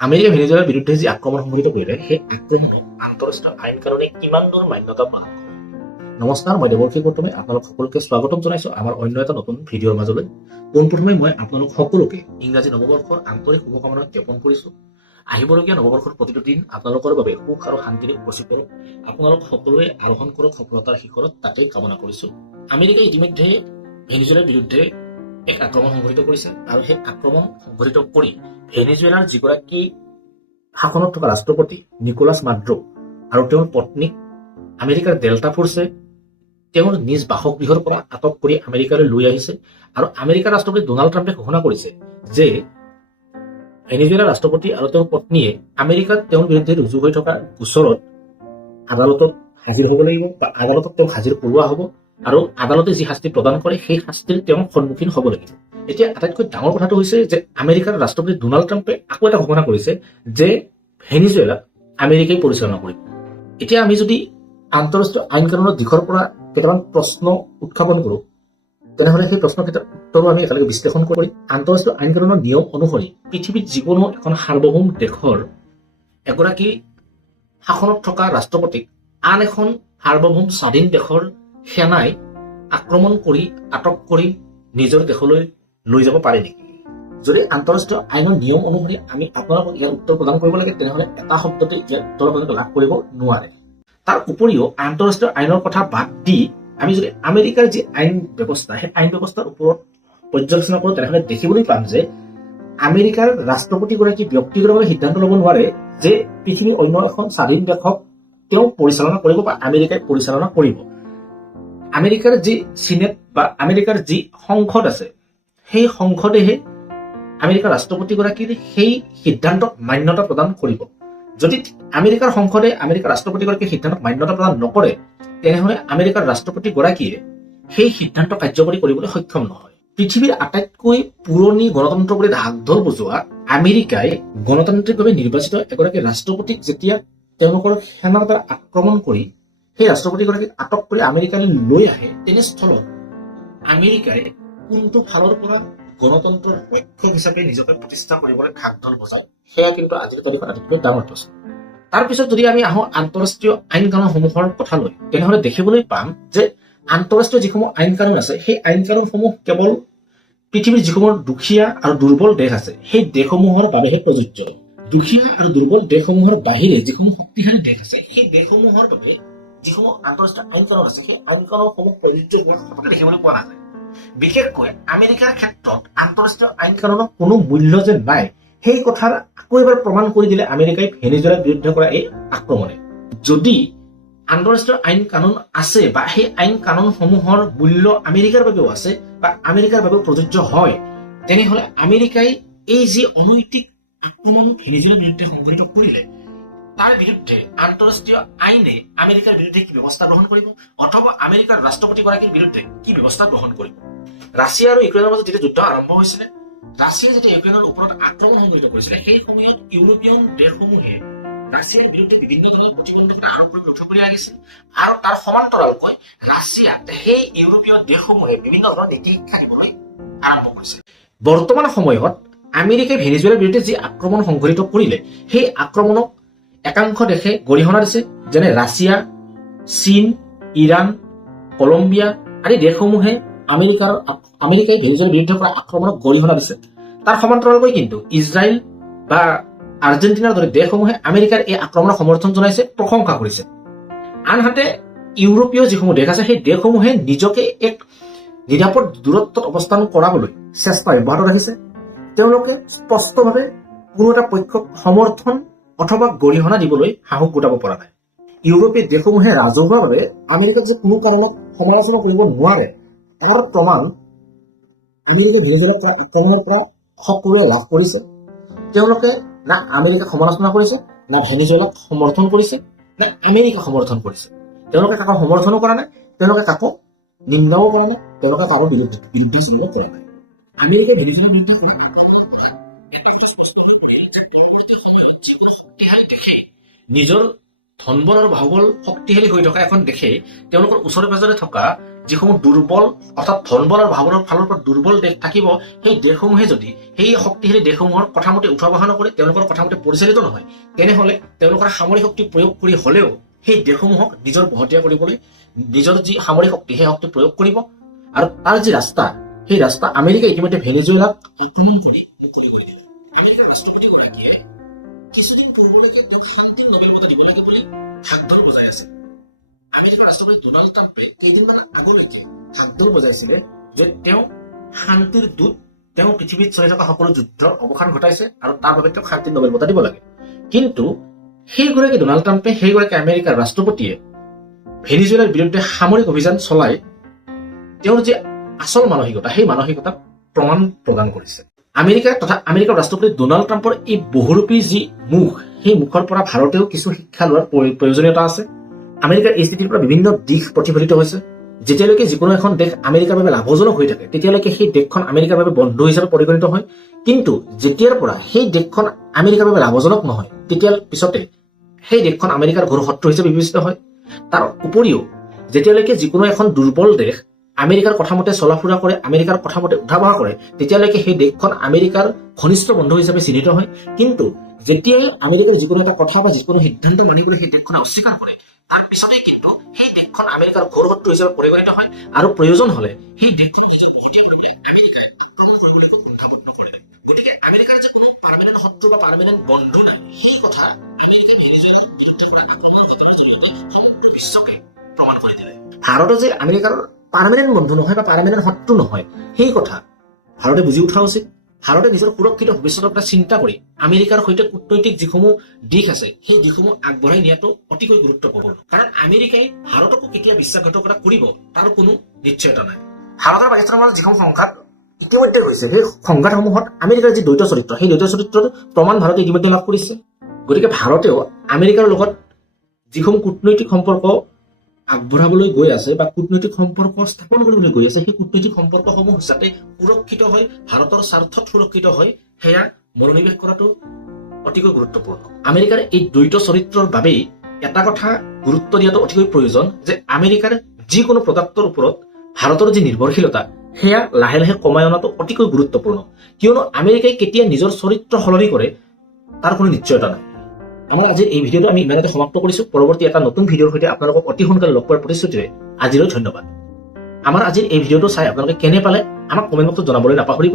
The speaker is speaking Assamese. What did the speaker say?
আমেৰিকা ভেনেজুৱেলাৰ বিৰুদ্ধে যি আক্ৰমণ সংঘটিত কৰিলে সেই আক্ৰমণক আন্তঃৰাষ্ট্ৰীয় আইন কানুনে কিমান দূৰ মান্যতা প্ৰদান কৰে। নমস্কাৰ, মই দেৱৰ্ষী গৌতমে আপোনালোক সকলোকে স্বাগতম জনাইছো আমাৰ অন্য এটা নতুন ভিডিঅ'ৰ মাজলৈ। পোনপ্ৰথমে মই আপোনালোক সকলোকে ইংৰাজী নৱবৰ্ষৰ আন্তৰিক শুভকামনা জ্ঞাপন কৰিছো। আহিবলগীয়া নৱবৰ্ষৰ প্ৰতিটো দিন আপোনালোকৰ বাবে সুখ আৰু শান্তিৰে উপস্থিত কৰক। আপোনালোক সকলোৱে আৰোহণ কৰক সফলতাৰ শিখৰত, তাকেই কামনা কৰিছো। আমেৰিকাই ইতিমধ্যে ভেনেজুৱেলাৰ বিৰুদ্ধে এক আক্ৰমণ সংঘটিত কৰিছে আৰু সেই আক্ৰমণ সংঘটিত কৰি ভেনেজুৱেলাৰ যিগৰাকী শাসনত থকা ৰাষ্ট্ৰপতি নিকোলাছ মাডুৰো আৰু তেওঁৰ পত্নীক আমেৰিকাৰ ডেল্টা ফৰ্চে তেওঁৰ নিজ বাসগৃহৰ পৰা আটক কৰি আমেৰিকালৈ লৈ আহিছে। আৰু আমেৰিকাৰ ৰাষ্ট্ৰপতি ডোনাল্ড ট্ৰাম্পে ঘোষণা কৰিছে যে ভেনেজুৱেলাৰ ৰাষ্ট্ৰপতি আৰু তেওঁৰ পত্নীয়ে আমেৰিকাত তেওঁৰ বিৰুদ্ধে ৰুজু হৈ থকা গোচৰত আদালতত হাজিৰ হ'ব লাগিব বা আদালতত তেওঁক হাজিৰ কৰোৱা হ'ব আৰু আদালতে যি শাস্তি প্ৰদান কৰে সেই শাস্তিৰ তেওঁ সন্মুখীন হ'ব লাগিব। এতিয়া আটাইতকৈ ডাঙৰ কথাটো হৈছে যে আমেৰিকাৰ ৰাষ্ট্ৰপতি ডোনাল্ড ট্ৰাম্পে আকৌ এটা ঘোষণা কৰিছে যে ভেনেজুৱেলা আমেৰিকাই পৰিচালনা কৰিব। এতিয়া আমি যদি আন্তঃৰাষ্ট্ৰীয় আইন কানুনৰ দিশৰ পৰা কেইটামান প্ৰশ্ন উত্থাপন কৰোঁ, তেনেহ'লে সেই প্ৰশ্নকেইটাৰ উত্তৰো আমি একেলগে বিশ্লেষণ কৰি আন্তঃৰাষ্ট্ৰীয় আইন কানুনৰ নিয়ম অনুসৰি পৃথিৱীত যিকোনো এখন সাৰ্বভৌম দেশৰ এগৰাকী শাসনত থকা ৰাষ্ট্ৰপতিক আন এখন সাৰ্বভৌম স্বাধীন দেশৰ সেনাই আক্ৰমণ কৰি আটক কৰি নিজৰ দেশলৈ লৈ যাব পাৰে নেকি? যদি আন্তঃৰাষ্ট্ৰীয় আইনৰ নিয়ম অনুসৰি আমি আপোনালোকক ইয়াৰ উত্তৰ প্ৰদান কৰিব লাগে, তেনেহ'লে এটা শব্দতে ইয়াৰ উত্তৰ পৰ্যন্ত লাভ কৰিব নোৱাৰে। তাৰ উপৰিও আন্তঃৰাষ্ট্ৰীয় আইনৰ কথা বাদ দি আমি যদি আমেৰিকাৰ যি আইন ব্যৱস্থা, সেই আইন ব্যৱস্থাৰ ওপৰত পৰ্যালোচনা কৰোঁ, তেনেহ'লে দেখিবলৈ পাম যে আমেৰিকাৰ ৰাষ্ট্ৰপতিগৰাকী ব্যক্তিগতভাৱে সিদ্ধান্ত ল'ব নোৱাৰে যে পৃথিৱীৰ অন্য এখন স্বাধীন দেশক তেওঁ পৰিচালনা কৰিব বা আমেৰিকাই পৰিচালনা কৰিব। আমেৰিকাৰ যি চিনেট বা আমেৰিকাৰ যি সংসদ আছে, সেই সংসদেহে আমেৰিকাৰ ৰাষ্ট্ৰপতিগৰাকীৰ সেই সিদ্ধান্তক মান্যতা প্ৰদান কৰিব। যদি আমেৰিকাৰ সংসদে আমেৰিকাৰ ৰাষ্ট্ৰপতিগৰাকীৰ সিদ্ধান্তক মান্যতা প্ৰদান নকৰে, তেনেহ'লে আমেৰিকাৰ ৰাষ্ট্ৰপতিগৰাকীয়ে সেই সিদ্ধান্ত কাৰ্যকৰী কৰিবলৈ সক্ষম নহয়। পৃথিৱীৰ আটাইতকৈ পুৰণি গণতন্ত্ৰ বুলি ঢাকঢোল বজোৱা আমেৰিকাই গণতান্ত্ৰিকভাৱে নিৰ্বাচিত এগৰাকী ৰাষ্ট্ৰপতিক যেতিয়া তেওঁলোকৰ সেনাৰ দ্বাৰা আক্ৰমণ কৰি সেই ৰাষ্ট্ৰপতিগৰাকীক আটক কৰি আমেৰিকালৈ লৈ আহে, তেনেস্থলত আমেৰিকাই কোনটো ফালৰ পৰা গণতন্ত্ৰৰ ৰক্ষক হিচাপে নিজকে প্ৰতিষ্ঠা কৰিবলৈ ঢাকঢোল বজায়, সেয়া কিন্তু আজিৰ তাৰিখত আটাইতকৈ ডাঙৰ প্ৰশ্ন। তাৰপিছত যদি আমি আহোঁ আন্তঃৰাষ্ট্ৰীয় আইন কানুনসমূহৰ কথালৈ, তেনেহ'লে দেখিবলৈ পাম যে আন্তঃৰাষ্ট্ৰীয় যিসমূহ আইন কানুন আছে, সেই আইন কানুনসমূহ কেৱল পৃথিৱীৰ যিসমূহ দুখীয়া আৰু দুৰ্বল দেশ আছে, সেই দেশসমূহৰ বাবেহে প্ৰযোজ্য। দুখীয়া আৰু দুৰ্বল দেশসমূহৰ বাহিৰে যিসমূহ শক্তিশালী দেশ আছে, সেই দেশসমূহৰ বাবে যিসমূহ আন্তঃৰাষ্ট্ৰীয় আইন কানুন আছে, সেই আইন কানুনসমূহ প্ৰযোজ্য দেখিবলৈ পোৱা নাযায়। বিশেষকৈ আমেৰিকাৰ ক্ষেত্ৰত আন্তঃৰাষ্ট্ৰীয় আইন কানুনৰ কোনো মূল্য যে নাই, সেই কথাৰ আকৌ এবাৰ প্ৰমাণ কৰি দিলে আমেৰিকাই ভেনেজুৱেলাৰ বিৰুদ্ধে কৰা এই আক্ৰমণে। যদি আন্তঃৰাষ্ট্ৰীয় আইন কানুন আছে বা সেই আইন কানুনসমূহৰ মূল্য আমেৰিকাৰ বাবেও আছে বা আমেৰিকাৰ বাবেও প্ৰযোজ্য হয়, তেনেহ'লে আমেৰিকাই এই যি অনৈতিক আক্ৰমণ ভেনেজুৱেলাৰ বিৰুদ্ধে সংঘটিত কৰিলে, তাৰ বিৰুদ্ধে আন্তঃৰাষ্ট্ৰীয় আইনে আমেৰিকাৰ বিৰুদ্ধে কি ব্যৱস্থা গ্ৰহণ কৰিব, অথবা আমেৰিকাৰ ৰাষ্ট্ৰপতিগৰাকীৰ বিৰুদ্ধে কি ব্যৱস্থা গ্ৰহণ কৰিব। ৰাছিয়া আৰু ইউক্ৰেইনৰ মাজত যেতিয়া যুদ্ধ আৰম্ভ হৈছিলে, ৰাছিয়াই যেতিয়া ইউক্ৰেইনৰ ওপৰত আক্ৰমণ সংঘটিত কৰিছিলে, সেই সময়ত ইউৰোপীয় দেশসমূহে ৰাছিয়াৰ বিৰুদ্ধে বিভিন্ন ধৰণৰ প্ৰতিবন্ধকতা আৰোপ কৰি লক্ষ্য কৰি আহিছিল আৰু তাৰ সমান্তৰালকৈ ৰাছিয়াত সেই ইউৰোপীয় দেশসমূহে বিভিন্ন ধৰণৰ নীতি শিক্ষা দিবলৈ আৰম্ভ কৰিছিল। বৰ্তমান সময়ত আমেৰিকাই ভেনেজুৱেলাৰ বিৰুদ্ধে যি আক্ৰমণ সংঘটিত কৰিলে, সেই আক্ৰমণক একাংশ দেশে গৰিহণা দিছে, যেনে ৰাছিয়া, চীন, ইৰাণ, কলম্বিয়া আদি দেশসমূহে আমেৰিকাই ভেনেজুৱেলাৰ বিৰুদ্ধে কৰা আক্ৰমণক গৰিহণা দিছে। তাৰ সমান্তৰালকৈ কিন্তু ইজৰাইল বা আৰ্জেণ্টিনাৰ দৰে দেশসমূহে আমেৰিকাৰ এই আক্ৰমণক সমৰ্থন জনাইছে, প্ৰশংসা কৰিছে। আনহাতে ইউৰোপীয় যিসমূহ দেশ আছে, সেই দেশসমূহে নিজকে এক নিৰাপদ দূৰত্বত অৱস্থান কৰাবলৈ চেষ্টা অব্যাহত ৰাখিছে। তেওঁলোকে স্পষ্টভাৱে কোনো এটা পক্ষক সমৰ্থন অথবা গৰিহণা দিবলৈ সাহস গোটাব পৰা নাই। ইউৰোপীয় দেশসমূহে ৰাজহুৱাভাৱে আমেৰিকাক যে কোনো কাৰণত সমালোচনা কৰিব নোৱাৰে, তাৰ প্ৰমাণ আমেৰিকাই ভেনেজুৱেলাৰ পৰা আক্ৰমণৰ পৰা সকলোৱে লাভ কৰিছে। তেওঁলোকে না আমেৰিকাক সমালোচনা কৰিছে, না ভেনেজুৱেলাক সমৰ্থন কৰিছে, না আমেৰিকা সমৰ্থন কৰিছে। তেওঁলোকে কাকো সমৰ্থনো কৰা নাই, তেওঁলোকে কাকো নিন্দাও কৰা নাই, তেওঁলোকে কাৰো বিৰুদ্ধে চলিব কৰা নাই। আমেৰিকাই ভেনেজুৱেলাৰ বিৰুদ্ধে যিকোনো শক্তিশালী দেশে নিজৰ ধনবল আৰু বাহুবল শক্তিশালী হৈ থকা এখন দেশে তেওঁলোকৰ ওচৰে পাজৰে থকা যিসমূহ দুৰ্বল অৰ্থাৎ ধনবল আৰু ভাৱৰ ফালৰ পৰা দুৰ্বল দেশ থাকিব, সেই দেশসমূহে যদি সেই শক্তিশালী দেশসমূহৰ কথামতে উঠা বহা নকৰে, তেওঁলোকৰ কথামতে পৰিচালিত নহয়, তেনেহলে তেওঁলোকৰ সামৰিক শক্তি প্ৰয়োগ কৰি হলেও সেই দেশসমূহক নিজৰ বহতীয়া কৰিবলৈ নিজৰ যি সামৰিক শক্তি সেই শক্তি প্ৰয়োগ কৰিব। আৰু তাৰ যি ৰাস্তা, সেই ৰাস্তা আমেৰিকাই ইতিমধ্যে ভেনেজুৱেলাক আক্ৰমণ কৰি মুকলি কৰি দিলে। আমেৰিকাৰ ৰাষ্ট্ৰপতিগৰাকীয়ে কিছুদিন পূৰ্বলৈকে তেওঁক শান্তিৰ নোবেল বঁটা দিব লাগে বুলি ঢাকঢোল বজাই আছে। আমেৰিকাৰ ৰাষ্ট্ৰপতি ডনাল্ড ট্ৰাম্পে কেইদিনমান আগলৈকে ঢাকঢোল বজাইছিলে যে তেওঁ শান্তিৰ দূত, তেওঁ পৃথিৱীত চলি থকা সকলো যুদ্ধৰ অৱসান ঘটাইছে আৰু তাৰ বাবে তেওঁক শান্তিৰ নোবেল বঁটা দিব লাগে। কিন্তু সেইগৰাকী ডনাল্ড ট্ৰাম্পে, সেইগৰাকী আমেৰিকাৰ ৰাষ্ট্ৰপতিয়ে ভেনিজুৱেলাৰ বিৰুদ্ধে সামৰিক অভিযান চলাই তেওঁৰ যে আচল মানসিকতা, সেই মানসিকতাক প্ৰমাণ প্ৰদান কৰিছে। আমেৰিকা তথা আমেৰিকাৰ ৰাষ্ট্ৰপতি ডনাল্ড ট্ৰাম্পৰ এই বহুৰূপী যি মুখ, সেই মুখৰ পৰা ভাৰতেও কিছু শিক্ষা লোৱাৰ প্ৰয়োজনীয়তা আছে। আমেৰিকাৰ এই স্থিতিৰ পৰা বিভিন্ন দিশ প্ৰতিফলিত হৈছে। যেতিয়ালৈকে যিকোনো এখন দেশ আমেৰিকাৰ বাবে লাভজনক হৈ থাকে, তেতিয়ালৈকে সেই দেশখন আমেৰিকাৰ বাবে বন্ধু হিচাপে পৰিগণিত হয়। কিন্তু যেতিয়াৰ পৰা সেই দেশখন আমেৰিকাৰ বাবে লাভজনক নহয়, তেতিয়াৰ পিছতে সেই দেশখন আমেৰিকাৰ ঘোৰ শত্ৰু হিচাপে বিবেচিত হয়। তাৰ উপৰিও যেতিয়ালৈকে যিকোনো এখন দুৰ্বল দেশ আমেৰিকাৰ কথামতে চলা ফুৰা কৰে, আমেৰিকাৰ কথামতে উঠা বহা কৰে, তেতিয়ালৈকে সেই দেশখন আমেৰিকাৰ ঘনিষ্ঠ বন্ধু হিচাপে চিহ্নিত হয়। কিন্তু যেতিয়াই আমেৰিকাৰ যিকোনো এটা কথা বা যিকোনো সিদ্ধান্ত মানিবলৈ সেই দেশখনে অস্বীকাৰ কৰে, তাৰ পিছতেই কিন্তু সেই দেশখন আমেৰিকাৰ ঘোৰ শত্ৰু হিচাপে পৰিগণিত হয়। আৰু প্ৰয়োজন হলে সেই দেশখন নিজৰ বহতীয়া কৰিবলৈ আমেৰিকাই আক্ৰমণ কৰিবলৈ কুণ্ঠাবোধ নকৰে। গতিকে আমেৰিকাৰ যে কোনো পাৰ্মানেণ্ট শত্ৰু বা পাৰ্মানেণ্ট বন্ধু নাই, সেই কথা আমেৰিকাই ভেনিজুৱেলাৰ বিৰুদ্ধে কৰা আক্ৰমণৰ জৰিয়তে সমগ্ৰ বিশ্বকে প্ৰমাণ কৰি দিলে। ভাৰতে যে আমেৰিকাৰ পাৰ্মানেণ্ট বন্ধু নহয় বা পাৰ্মানেণ্ট শত্ৰু নহয়, সেই কথা ভাৰতে বুজি উঠা উচিত। ভাৰতে নিজৰ সুৰক্ষিত ভৱিষ্যতৰ কথা চিন্তা কৰি আমেৰিকাৰ সৈতে কূটনৈতিক যিসমূহ দিশ আছে, সেই দিশসমূহ আগবঢ়াই নিয়াটো অতিকৈ গুৰুত্বপূৰ্ণ। কাৰণ আমেৰিকাই ভাৰতকো কেতিয়া বিশ্বাসঘাতকতা কৰিব তাৰ কোনো নিশ্চয়তা নাই। ভাৰত আৰু পাকিস্তানৰ মাজত যিসমূহ সংঘাত ইতিমধ্যে হৈছে, সেই সংঘাতসমূহত আমেৰিকাৰ যি দ্বৈত চৰিত্ৰ, সেই দ্বৈত চৰিত্ৰৰ প্ৰমাণ ভাৰতে ইতিমধ্যে লাভ কৰিছে। গতিকে ভাৰতেও আমেৰিকাৰ লগত যিসমূহ কূটনৈতিক সম্পৰ্ক আগবঢ়াবলৈ গৈ আছে বা কূটনৈতিক সম্পৰ্ক স্থাপন কৰিবলৈ গৈ আছে, সেই কূটনৈতিক সম্পৰ্কসমূহ যাতে সুৰক্ষিত হয়, ভাৰতৰ স্বাৰ্থত সুৰক্ষিত হয়, সেয়া মনোনিৱেশ কৰাটো অতিকৈ গুৰুত্বপূৰ্ণ। আমেৰিকাৰ এই দ্বৈত চৰিত্ৰৰ বাবেই এটা কথা গুৰুত্ব দিয়াটো অতিকৈ প্ৰয়োজন যে আমেৰিকাৰ যিকোনো প্ৰডাক্টৰ ওপৰত ভাৰতৰ যি নিৰ্ভৰশীলতা, সেয়া লাহে লাহে কমাই অনাটো অতিকৈ গুৰুত্বপূৰ্ণ। কিয়নো আমেৰিকাই কেতিয়া নিজৰ চৰিত্ৰ সলনি কৰে তাৰ কোনো নিশ্চয়তা নাই। আমাৰ আজিৰ এই ভিডিঅ'টো আমি ইমানতে সমাপ্ত কৰিছো। পৰৱৰ্তী এটা নতুন ভিডিঅ'ৰ সৈতে আপোনালোকক অতি সোনকালে লগ পোৱাৰ প্ৰতিশ্ৰুতিৰে আজিলৈ ধন্যবাদ। আমাৰ আজিৰ এই ভিডিঅ'টো চাই আপোনালোকে কেনে পালে আমাক কমেণ্ট বক্সত জনাবলৈ নাপাহৰিব।